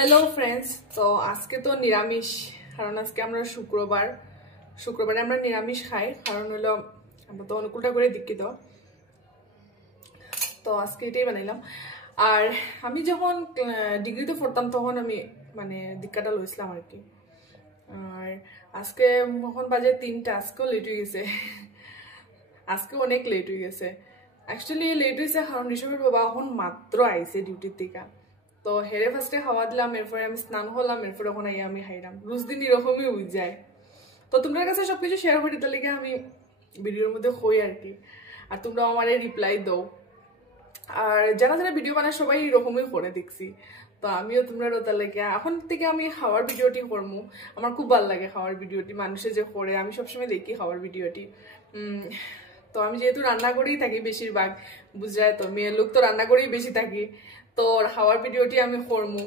Hello friends, তো আজকে তো নিরামিষ, কারণ আজকে আমরা শুক্রবারে আমরা নিরামিষ খাই, কারণ হলো আমরা তো অনুকূলটা করে দীক্ষিত। তো আজকে এটাই বানাইলাম। আর আমি যখন ডিগ্রিতে পড়তাম তখন আমি মানে দীক্ষাটা লইছিলাম আর কি। আর আজকে কখন বাজে 3টা, আজকেও লেট হয়ে গেছে। আজকে অনেক লেট হয়ে গেছে। অ্যাকচুয়ালি লেট হয়েছে কারণ ঋষভের বাবা এখন মাত্র আইছে ডিউটির থেকে। তো হেরে ফার্স্টে খাওয়া দিলাম, এরপরে আমি স্নান করলাম, এরপরে ওখানে আমি খাইলাম। রোজ দিন এরকমই হয়ে যায়। তো তোমার কাছে সবকিছু শেয়ার করি, তার লেগে আমি ভিডিওর মধ্যে হই আর কি। আর তোমরা আমার রিপ্লাই দাও। আর যারা যারা ভিডিও বানায় সবাই এরকমই করে দেখছি। তো আমিও তোমরা তার লেগে এখন থেকে আমি খাওয়ার ভিডিওটি করবো। আমার খুব ভালো লাগে খাওয়ার ভিডিওটি, মানুষে যে করে আমি সবসময় দেখি খাওয়ার ভিডিওটি। তো আমি যেহেতু রান্না করেই থাকি বেশিরভাগ, বুঝায় তো মেয়ের লোক তো রান্না করেই বেশি থাকি, তো খাওয়ার ভিডিওটি আমি করবো।